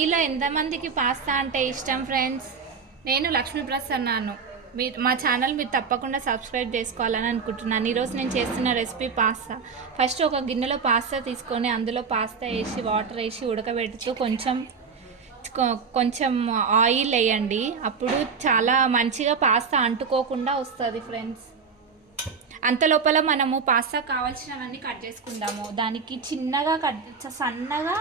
మీలో ఎంతమందికి పాస్తా అంటే ఇష్టం ఫ్రెండ్స్? నేను లక్ష్మీ ప్రసన్నాను. మీరు మా ఛానల్ మీరు తప్పకుండా సబ్స్క్రైబ్ చేసుకోవాలని అనుకుంటున్నాను. ఈరోజు నేను చేస్తున్న రెసిపీ పాస్తా. ఫస్ట్ ఒక గిన్నెలో పాస్తా తీసుకొని అందులో పాస్తా వేసి వాటర్ వేసి ఉడకబెడుతూ కొంచెం ఆయిల్ వేయండి. అప్పుడు చాలా మంచిగా పాస్తా అంటుకోకుండా వస్తుంది ఫ్రెండ్స్. అంత లోపల మనము పాస్తా కావాల్సినవన్నీ కట్ చేసుకుందాము. దానికి చిన్నగా సన్నగా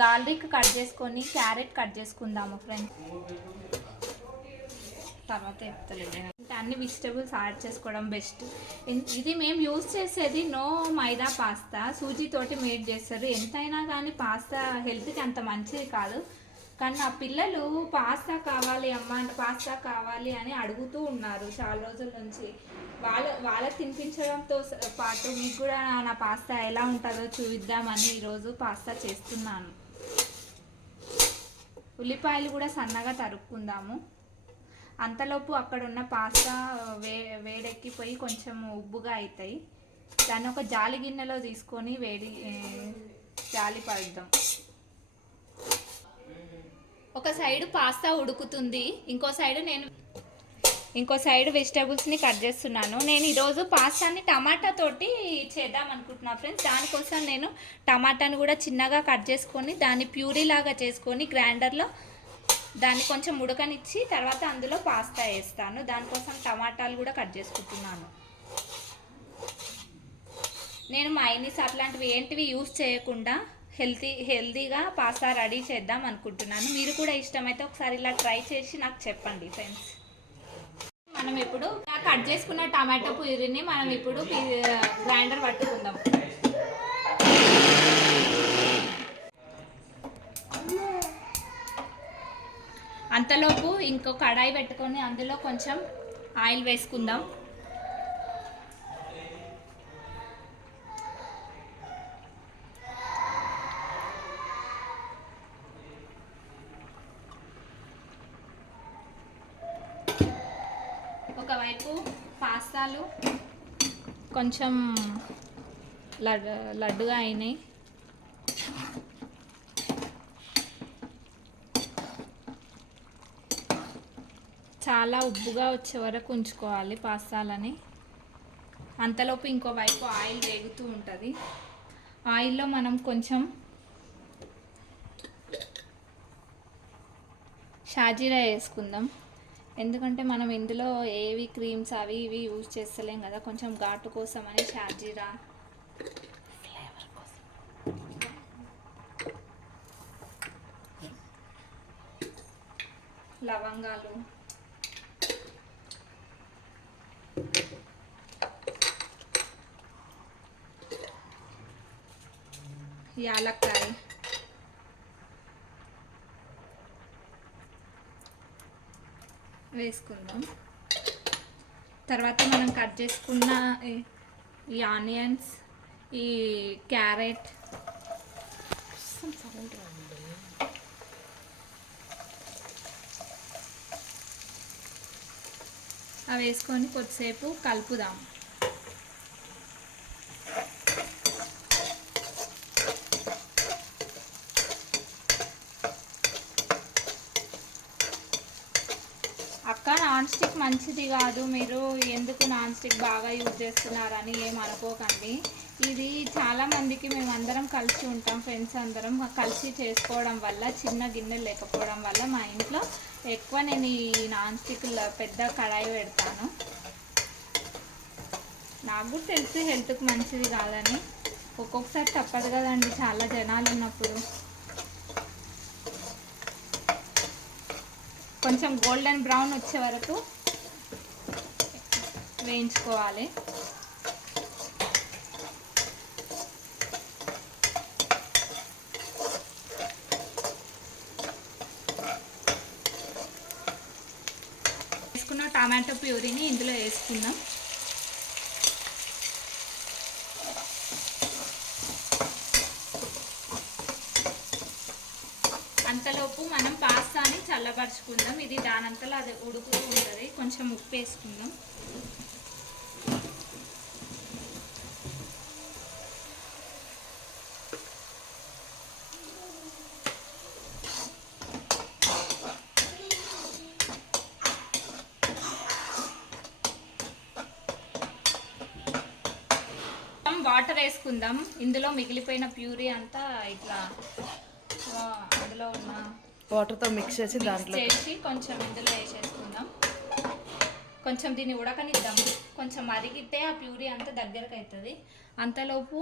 గార్లిక్ కట్ చేసుకొని క్యారెట్ కట్ చేసుకుందాము ఫ్రెండ్స్. తర్వాత చెప్తలేదు. అంటే అన్ని వెజిటేబుల్స్ యాడ్ చేసుకోవడం బెస్ట్. ఇది మేము యూజ్ చేసేది నో మైదా పాస్తా, సూజీతోటి మేడ్ చేస్తారు. ఎంతైనా కానీ పాస్తా హెల్త్కి అంత మంచిది కాదు. కానీ నా పిల్లలు పాస్తా కావాలి అమ్మ అంటే పాస్తా కావాలి అని అడుగుతూ ఉన్నారు చాలా రోజుల నుంచి. వాళ్ళకి తినిపించడంతో పాటు మీకు కూడా నా పాస్తా ఎలా ఉంటుందో చూద్దామని ఈరోజు పాస్తా చేస్తున్నాను. ఉల్లిపాయలు కూడా సన్నగా తరుక్కుందాము. అంతలోపు అక్కడ ఉన్న పాస్తా వేడెక్కిపోయి కొంచెం ఉబ్బుగా అవుతాయి. దాన్ని ఒక జాలి గిన్నెలో తీసుకొని జాలి పడదాం. ఒక సైడు పాస్తా ఉడుకుతుంది, ఇంకో సైడ్ వెజిటేబుల్స్ని కట్ చేస్తున్నాను. నేను ఈరోజు పాస్తాని టమాటా తోటి చేద్దాం అనుకుంటున్నాను ఫ్రెండ్స్. దానికోసం నేను టమాటాని కూడా చిన్నగా కట్ చేసుకొని దాన్ని ప్యూరీ లాగా చేసుకొని గ్రైండర్లో దాన్ని కొంచెం ఉడకనిచ్చి తర్వాత అందులో పాస్తా వేస్తాను. దానికోసం టమాటాలు కూడా కట్ చేసుకుంటున్నాను. నేను మైనీస్ అట్లాంటివి ఏంటివి యూస్ చేయకుండా హెల్తీగా పాస్తా రెడీ చేద్దాం అనుకుంటున్నాను. మీరు కూడా ఇష్టమైతే ఒకసారి ఇలా ట్రై చేసి నాకు చెప్పండి ఫ్రెండ్స్. మనం ఇప్పుడు కట్ చేసుకున్న టమాటో ప్యూరీని మనం ఇప్పుడు గ్రైండర్ పట్టుకుందాం. అంతలోపు ఇంకో కడాయి పెట్టుకొని అందులో కొంచెం ఆయిల్ వేసుకుందాం. ఒకవైపు పాస్తాలు కొంచెం లడ్డుగా అయినాయి. చాలా ఉబ్బుగా వచ్చే వరకు ఉంచుకోవాలి పాస్తాలని. అంతలోపు ఇంకోవైపు ఆయిల్ వేగుతూ ఉంటుంది. ఆయిల్లో మనం కొంచెం షాజీరా వేసుకుందాం. ఎందుకంటే మనం ఇందులో ఏవి క్రీమ్స్ అవి ఇవి యూజ్ చేస్తలేం కదా, కొంచెం ఘాటు కోసం అని షాజీరా ఫ్లేవర్ కోసం. లవంగాలు, యాలక్కాయ, వేసుకుందాం. తర్వాత మనం కట్ చేసుకున్న ఈ ఆనియన్స్, ఈ క్యారెట్, అవి వేసుకొని కొద్దిసేపు కలుపుదాం. అక్క నాన్ స్టిక్ మంచిది కాదు, మీరు ఎందుకు నాన్ స్టిక్ బాగా యూజ్ చేస్తున్నారని ఏం అనుకోకండి. ఇది చాలామందికి మేమందరం కలిసి ఉంటాం, ఫ్రెండ్స్ అందరం కలిసి చేసుకోవడం వల్ల, చిన్న గిన్నెలు లేకపోవడం వల్ల మా ఇంట్లో ఎక్కువ నేను ఈ నాన్ స్టిక్ పెద్ద కడాయి పెడతాను. నాకు కూడా తెలిసి హెల్త్కి మంచిది కాదని, ఒక్కొక్కసారి తప్పదు కదండి చాలా జనాలు ఉన్నప్పుడు. కొంచెం గోల్డెన్ బ్రౌన్ వచ్చే వరకు వేయించుకోవాలి. వేసుకున్న టమాటో ప్యూరీని ఇందులో వేసుకుందాం. అంతలోపు మనం పాస్తాని చల్లబరుచుకుందాం. ఇది దానంతలో అది ఉడుకుతూ ఉంటుంది. కొంచెం ఉప్పు వేసుకుందాం. వేసుకుందాం. ఇందులో మిగిలిపోయిన ప్యూరీ అంతా ఇట్లా అందులో ఉన్న వాటర్తో మిక్స్ చేసి దాంట్లో కొంచెం ఇందులో వేసేసుకుందాం. కొంచెం దీన్ని ఉడకనిద్దాం. కొంచెం మరిగితే ఆ ప్యూరీ అంతా దగ్గరకు అవుతుంది. అంతలోపు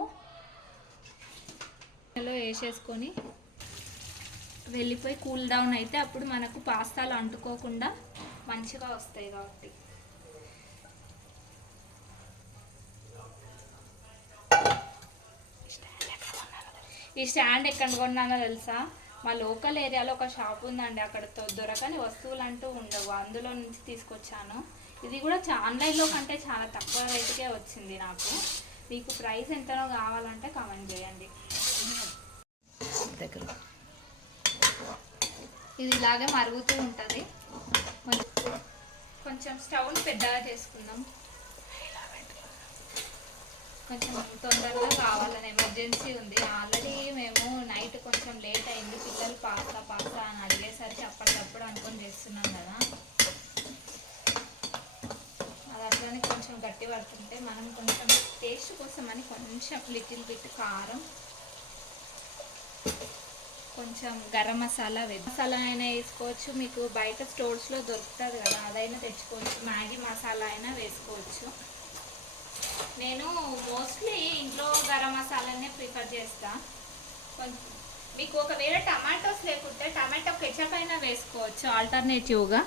ఇందులో వేసేసుకొని వెళ్ళిపోయి కూల్ డౌన్ అయితే అప్పుడు మనకు పాస్తాలు అంటుకోకుండా మంచిగా వస్తాయి. కాబట్టి ఈ స్టాండ్ ఎక్కడ కొన్నానో తెలుసా? మా లోకల్ ఏరియాలో ఒక షాప్ ఉందండి. అక్కడ దొరకని వస్తువులు అంటూ ఉండవు, అందులో నుంచి తీసుకొచ్చాను. ఇది కూడా ఆన్లైన్లో కంటే చాలా తక్కువ రేటుకే వచ్చింది నాకు. మీకు ప్రైస్ ఎంతనో కావాలంటే కామెంట్ చేయండి. ఇది ఇలాగే మరుగుతూ ఉంటుంది. కొంచెం స్టవ్ పెద్దగా చేసుకుందాం. కొంచెం తొందరగా కావాలని ఎమర్జెన్సీ ఉంది. ఆల్రెడీ మేము నైట్ కొంచెం లేట్ అయింది. పిల్లలు పాస్తా అని అడిగేసరికి అప్పటికప్పుడు అనుకొని చేస్తున్నాం కదా. అది అట్లనే కొంచెం గట్టి పడుతుంటే మనం కొంచెం టేస్ట్ కోసం అని కొంచెం లిటిల్ బిట్ కారం, కొంచెం గరం మసాలా అయినా వేసుకోవచ్చు. మీకు బయట స్టోర్స్లో దొరుకుతుంది కదా, అదైనా తెచ్చుకోవచ్చు. మ్యాగీ మసాలా అయినా వేసుకోవచ్చు. నేను మోస్ట్లీ ఇంట్లో గరం మసాలానే ప్రిఫర్ చేస్తా. మీకు ఒకవేళ టమాటోస్ లేకుంటే టమాటో కెచప్ అయినా వేసుకోవచ్చు ఆల్టర్నేటివ్గా.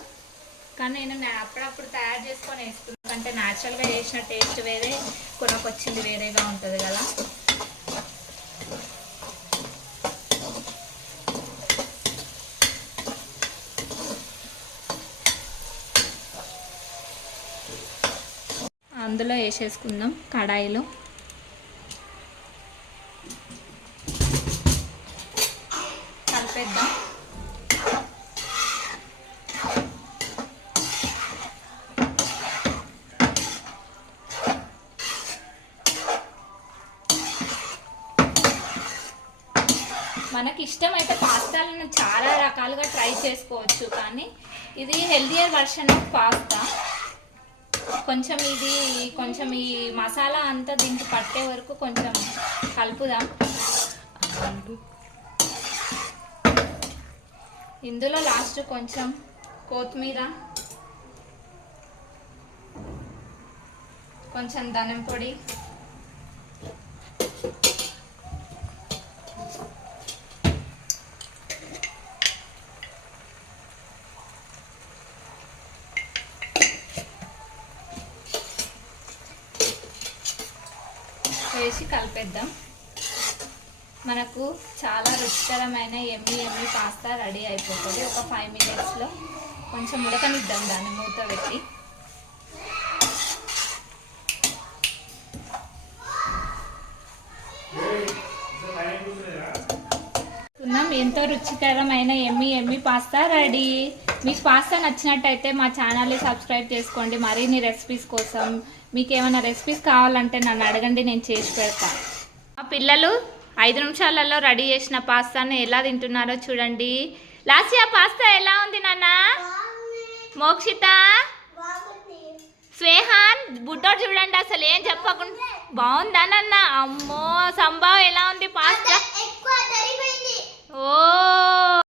కానీ నేను అప్పుడప్పుడు తయారు చేసుకొని వేసుకున్నాను. అంటే న్యాచురల్గా చేసిన టేస్ట్ వేరే, కొనకొచ్చింది వేరేగా ఉంటుంది కదా. అందులో వేసేసుకుందాం కడాయిలో. కలిపేద్దాం. మనకి ఇష్టమైతే పాస్తాలను చాలా రకాలుగా ట్రై చేసుకోవచ్చు. కానీ ఇది హెల్దియర్ వర్షన్ ఆఫ్ పాస్తా. కొంచెం ఈ మసాలా అంతా దీనికి పట్టే వరకు కొంచెం కలుపుదాం. ఇందులో లాస్ట్ కొంచెం కొత్తిమీర, కొంచెం ధనియం పొడి, వేసి కలిపేద్దాం. మనకు చాలా రుచికరమైన ఎమ్మి పాస్తా రెడీ అయిపోతుంది. ఒక 5 minutesలో కొంచెం ఉడకనిద్దాం దాన్ని మూత పెట్టి. ఎంతో రుచికరమైన ఎమ్మి పాస్తా రెడీ. మీకు పాస్తా నచ్చినట్టయితే మా ఛానల్ని సబ్స్క్రైబ్ చేసుకోండి మరిన్ని రెసిపీస్ కోసం. మీకు ఏమైనా రెసిపీస్ కావాలంటే నన్ను అడగండి, నేను చేసి పెడతాను. మా పిల్లలు 5 నిమిషాలలో రెడీ చేసిన పాస్తాను ఎలా తింటున్నారో చూడండి. లాస్యా పాస్తా ఎలా ఉంది నాన్న? మోక్షిత, స్వేహాన్, బుడ్డోడు చూడండి అసలు ఏం చెప్పకుండా బాగుందా నాన్న? అమ్మో సంభావ్ ఎలా ఉంది పాస్తా?